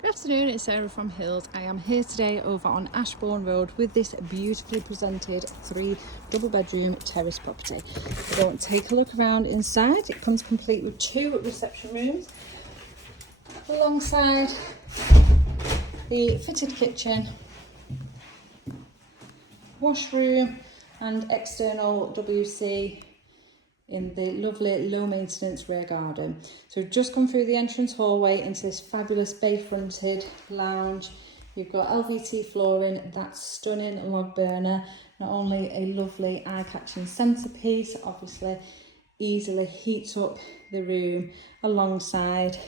Good afternoon, it's Sarah from Hills. I am here today over on Ashbourne Road with this beautifully presented 3 double bedroom terrace property. We're going to take a look around inside. It comes complete with 2 reception rooms alongside the fitted kitchen, washroom and external WC in the lovely low maintenance rear garden. So we've just come through the entrance hallway into this fabulous bay fronted lounge. You've got LVT flooring, that stunning log burner, not only a lovely eye-catching centerpiece, obviously easily heats up the room alongside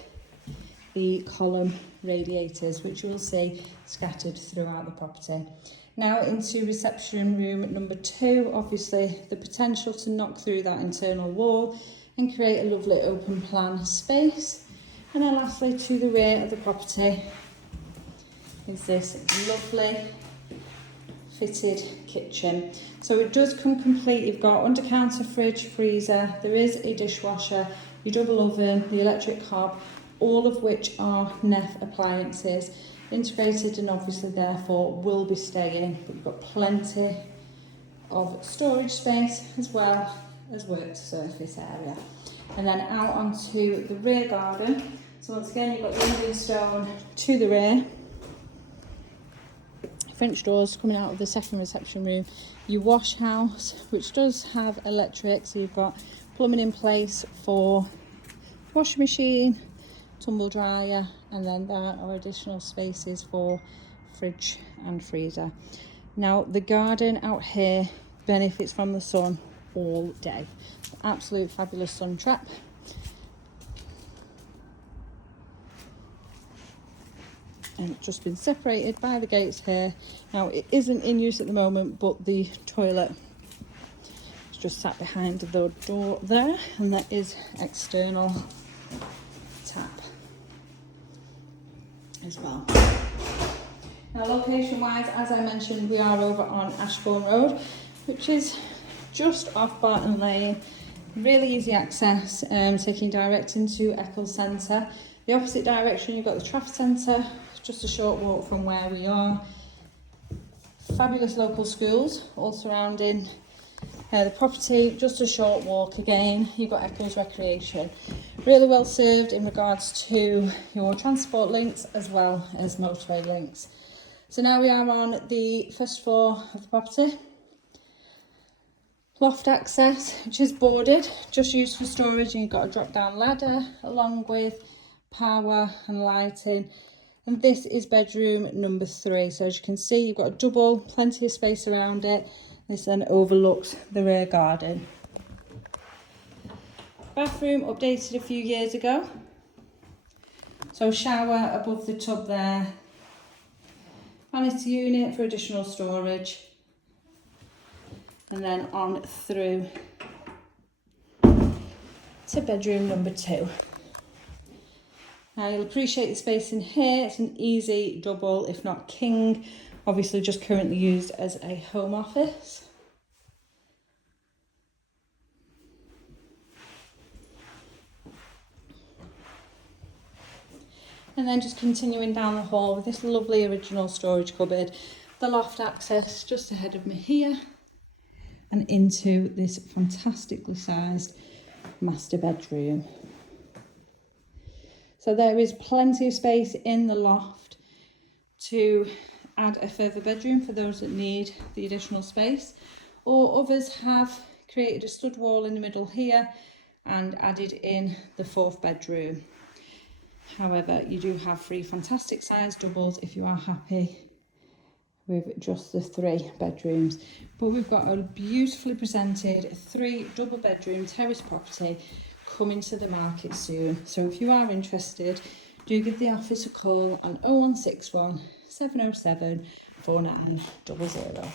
the column radiators, which you will see scattered throughout the property. Now into reception room number 2, obviously the potential to knock through that internal wall and create a lovely open plan space. And then lastly to the rear of the property is this lovely fitted kitchen. So it does come complete. You've got under counter fridge, freezer, there is a dishwasher, your double oven, the electric hob, all of which are NEF appliances, integrated and obviously therefore will be staying, but you've got plenty of storage space as well as work surface area. And then out onto the rear garden. So once again, you've got the living stone to the rear, French doors coming out of the second reception room, your wash house, which does have electric, so you've got plumbing in place for washing machine, tumble dryer, and then there are additional spaces for fridge and freezer. Now the garden out here benefits from the sun all day. Absolute fabulous sun trap. And it's just been separated by the gates here. Now it isn't in use at the moment, but the toilet is just sat behind the door there, and there is external tap as well. Now location wise, as I mentioned, we are over on Ashbourne Road, which is just off Barton Lane. Really easy access, taking direct into Eccles Centre. The opposite direction you've got the Trafford Centre, just a short walk from where we are. Fabulous local schools all surrounding the property, just a short walk again. You've got Eccles Recreation. Really well served in regards to your transport links as well as motorway links. So now we are on the first floor of the property. Loft access, which is boarded, just used for storage, and you've got a drop down ladder along with power and lighting. And this is bedroom number 3. So as you can see, you've got a double, plenty of space around it. This then overlooks the rear garden. Bathroom updated a few years ago. So shower above the tub there. Vanity unit for additional storage. And then on through to bedroom number 2. Now you'll appreciate the space in here. It's an easy double, if not king. Obviously just currently used as a home office. And then just continuing down the hall with this lovely original storage cupboard. The loft access just ahead of me here. And into this fantastically sized master bedroom. So there is plenty of space in the loft to add a further bedroom for those that need the additional space, or others have created a stud wall in the middle here and added in the 4th bedroom. However, you do have 3 fantastic size doubles if you are happy with just the 3 bedrooms. But we've got a beautifully presented 3 double bedroom terrace property coming to the market soon. So if you are interested, do give the office a call on 0161 707 4900.